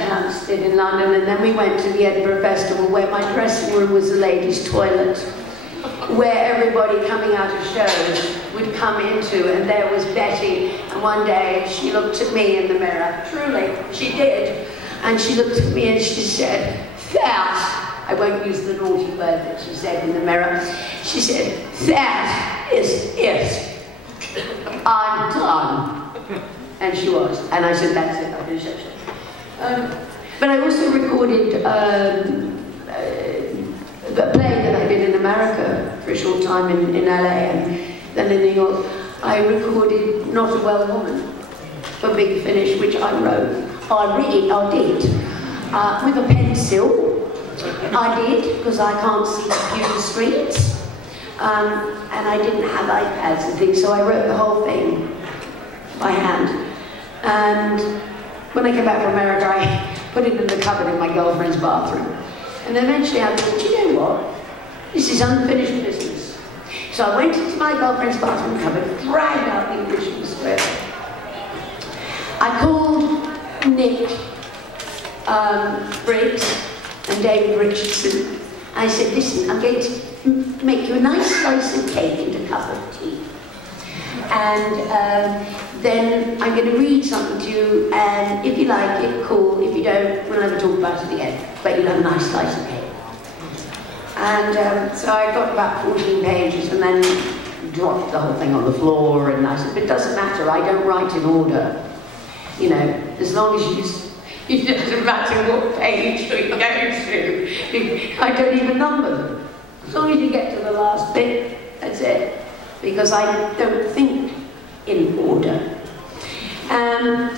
Hampstead in London, and then we went to the Edinburgh Festival, where my dressing room was the ladies' toilet, where everybody coming out of shows would come into, and there was Betty, and one day she looked at me in the mirror, truly, she did, and she looked at me and she said, "That," I won't use the naughty word that she said in the mirror, she said, "That is it. I'm done." And she was. And I said, "That's it, I finished that show." But I also recorded a play that I did in America for a short time in LA, and then in New York. I recorded Not a Well Woman for Big Finish, which I wrote. I did. With a pencil. I did, because I can't see computer screens. And I didn't have iPads and things, so I wrote the whole thing by hand. And when I came back from America, I put it in the cupboard in my girlfriend's bathroom. And eventually I thought, you know what? This is unfinished business. So I went into my girlfriend's bathroom cupboard, dragged out the original script. I called Nick Briggs and David Richardson. I said, "Listen, I'm going to make you a nice slice of cake and a cup of tea. And then I'm going to read something to you, and if you like it, cool. If you don't, we'll never talk about it again. But you'll have a nice slice of cake." And so I got about 14 pages and then dropped the whole thing on the floor, and I said, "But it doesn't matter, I don't write in order. You know, as long as it doesn't matter what page you go to. I don't even number them. As long as you get to the last bit, that's it. Because I don't think in order." And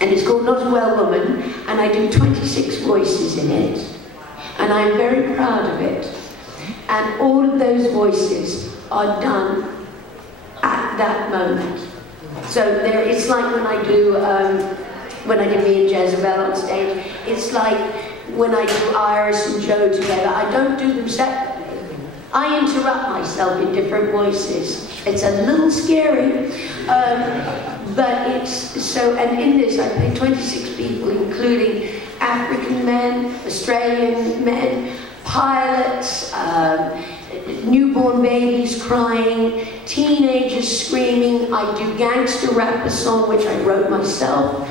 it's called Not a Well Woman, and I do 26 voices in it. And I'm very proud of it. And all of those voices are done at that moment. So it's like when I do me and Jezebel on stage, it's like when I do Iris and Joe together, I don't do them separately. I interrupt myself in different voices. It's a little scary, but it's so, and in this I play 26 people, including African men, Australian men, pilots, newborn babies crying, teenagers screaming. I do gangster rapper song, which I wrote myself.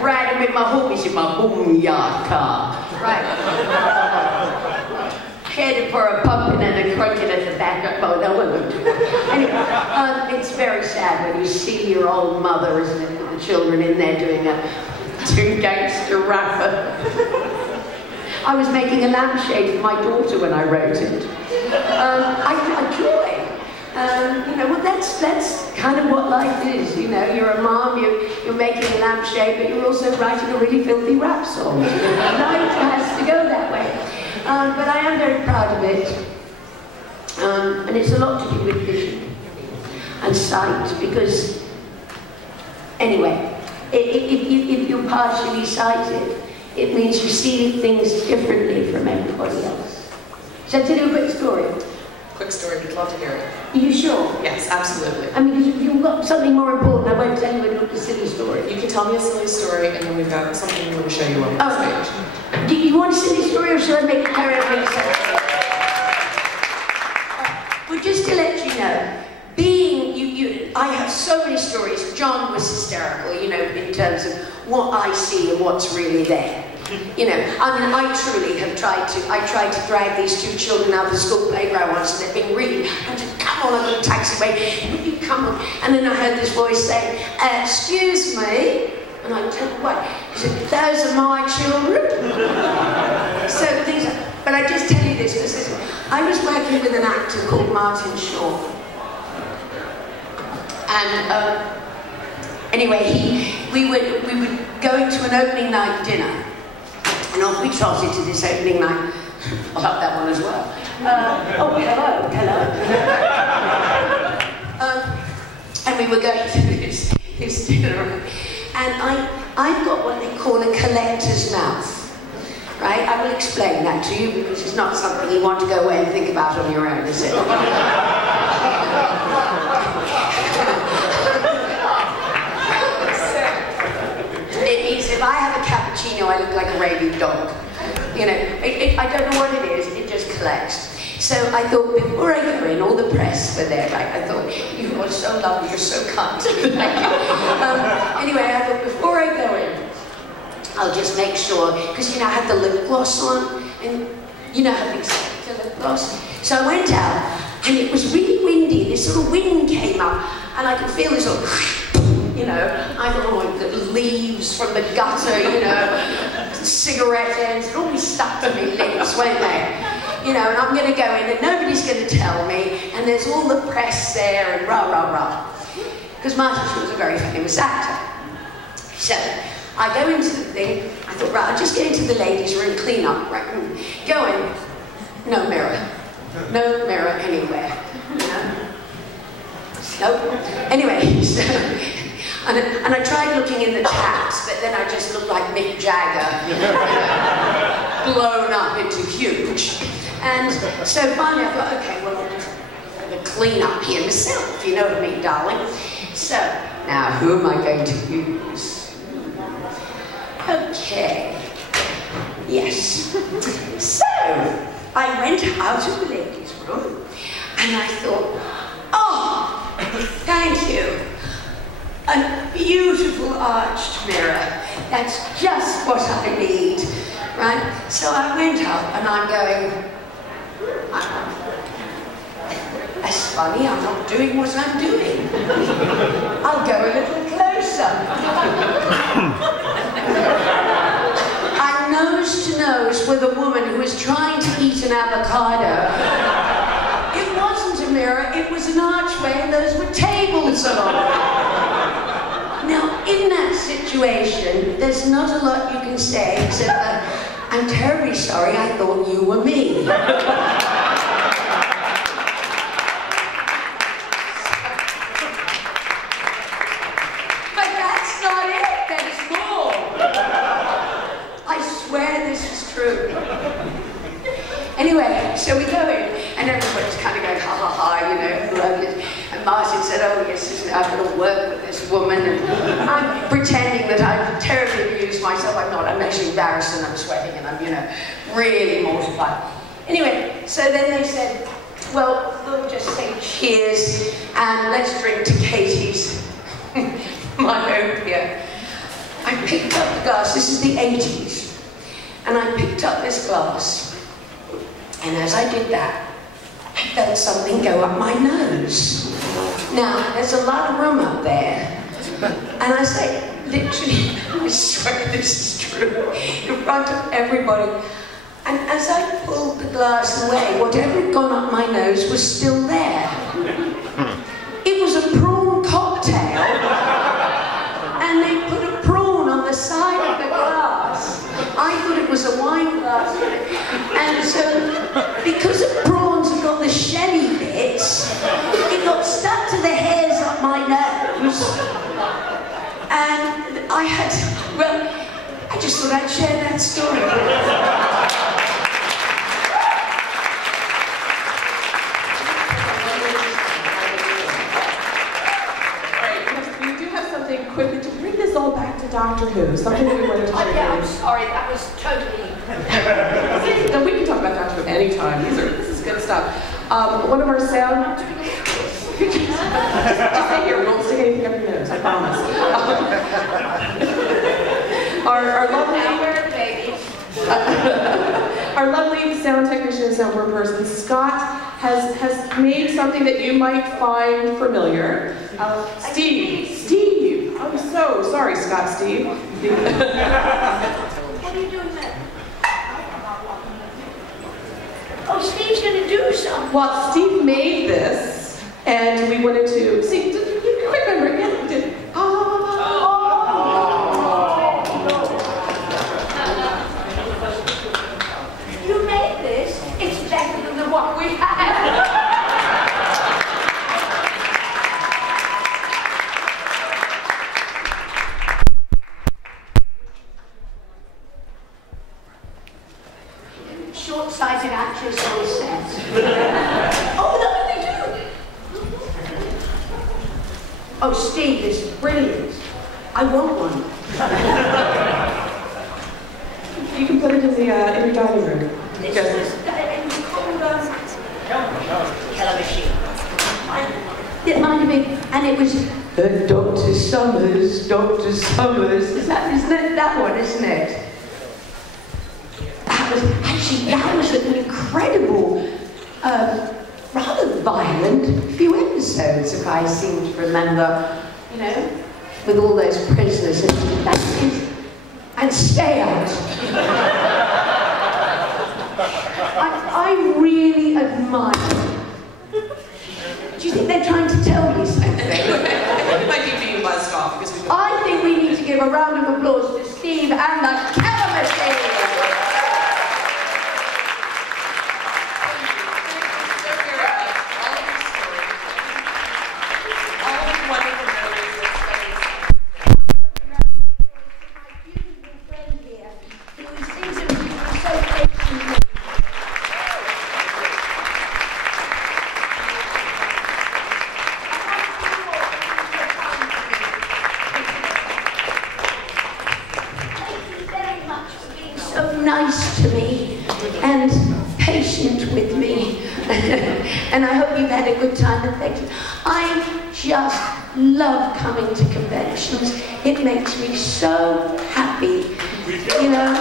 Riding with my homies in my boom yard car. Right. Headed for a pumpkin and a crooked at the back of, oh, no one would do that. Anyway, it's very sad when you see your old mother, isn't it, with the children in there doing gangster rapper. I was making a lampshade for my daughter when I wrote it. I joy. You know, well, that's kind of what life is. You know, you're a mom, you're making a lampshade, but you're also writing a really filthy rap song. Life has to go that way. But I am very proud of it. And it's a lot to do with vision and sight, because, anyway, if you're partially sighted, it means you see things differently from everybody else. Shall I tell you a quick story? Quick story, we'd love to hear it. Are you sure? Yes, absolutely. I mean, if you've got something more important, I won't tell you a silly story. You can tell me a silly story, and then we've got something we want to show you on the stage. Do you want a silly story, or should I make it make sense? Well, just to let you know, I have so many stories. John was hysterical, you know, in terms of what I see and what's really there. You know, I mean, I truly have tried to drag these two children out of the school playground once, and they've been really, I said, "Come on, a little taxiway, will you come on?" And then I heard this voice saying, "Excuse me," and I turned away. He said, "Those are my children." So things, but I just tell you this because I was working with an actor called Martin Shaw. And anyway, we would go to an opening night dinner, and off we trotted to this opening night. I love that one as well. Oh, hello. And we were going to this dinner, and I've got what they call a collector's mouth. Right? I will explain that to you because it's not something you want to go away and think about on your own, is it? It means if I have a cup of patchy, you know, I look like a rabid dog. You know, I don't know what it is, it just collects. So I thought, before I go in, all the press were there, right? I thought, you are so lovely, you're so kind to me, thank you. Anyway, I thought, before I go in, I'll just make sure, because, you know, I had the lip gloss on, and you know how they say the lip gloss. So I went out, and it was really windy, this sort of wind came up, and I could feel this sort of, you know, I thought, oh, the leaves from the gutter, you know, cigarette ends, it'll all be stuck to my lips, won't they? You know, and I'm going to go in and nobody's going to tell me, and there's all the press there and rah, rah, rah. Because Martin was a very famous actor. So, I go into the thing, I thought, right, I'll just get into the ladies' room, clean up, right? Go in, no mirror. No mirror anywhere, you know? Nope. Anyway, so, and I tried looking in the taps, but then I just looked like Mick Jagger, blown up into huge. And so finally I thought, okay, well, I'm going to clean up here myself, you know what I mean, darling? So, now who am I going to use? Okay. Yes. So, I went out of the ladies' room, and I thought, oh, thank you. A beautiful arched mirror. That's just what I need, right? So I went up and I'm going, that's funny, I'm not doing what I'm doing. I'll go a little closer. I'm nose to nose with a woman who was trying to eat an avocado. It wasn't a mirror, it was an archway, and those were tables along. Now, in that situation, there's not a lot you can say except that I'm terribly sorry, I thought you were me. But that's not it, there's more. I swear this is true. Anyway, so we go in, and everybody's kind of going, ha ha ha, you know, love it. And Martin said, oh yes, I'm going to work with this woman, and I'm pretending that I've terribly abused myself. I'm not, I'm actually embarrassed and I'm sweating and I'm, you know, really mortified. Anyway, so then they said, well, we'll just say cheers, and let's drink to Katie's myopia. I picked up the glass, this is the 80s, and I picked up this glass. And as I did that, I felt something go up my nose. Now, there's a lot of room up there. And I say, literally, I swear this is true, in front of everybody. And as I pulled the glass away, whatever had gone up my nose was still there. It was a prawn cocktail. And they put a prawn on the side of the glass. I thought it was a wine glass. And so, because the prawns have got the shelly bits, it got stuck to the hairs up my nose. And I had, well, I just thought I'd share that story. Quickly to bring this all back to Doctor Who, something we want to talk about. Yeah, I'm sorry, that was totally... No, we can talk about Doctor Who anytime. This is good stuff. One of our sound... just stay here, we won't stick anything up your nose, I promise. Our lovely... Our lovely sound technician and soundboard person, Scott, has made something that you might find familiar. Steve! I'm so sorry, Scott, Steve. What are you doing there? Oh, Steve's going to do something. Well, Steve made this, and we wanted to... See, quick memory. Yeah, we did. You made this? It's better than what we had. Short-sighted actress on set. Oh, no, they do. Oh, Steve, this is brilliant. I want one. You can put it in the in your dining room. This was called television. It might have been, and it was Dr. Summers, Dr. Summers. Isn't it that one, isn't it? That was an incredible, rather violent few episodes, if I seem to remember, you know, with all those prisoners and stay out. I really admire them. Do you think they're trying to tell me something? It might be being buzzed off because we. I think we need to give a round of applause to Steve and the camera machine. Nice to me and patient with me. And I hope you've had a good time, and thank you. I just love coming to conventions. It makes me so happy, you know.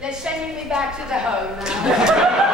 They're sending me back to the home now.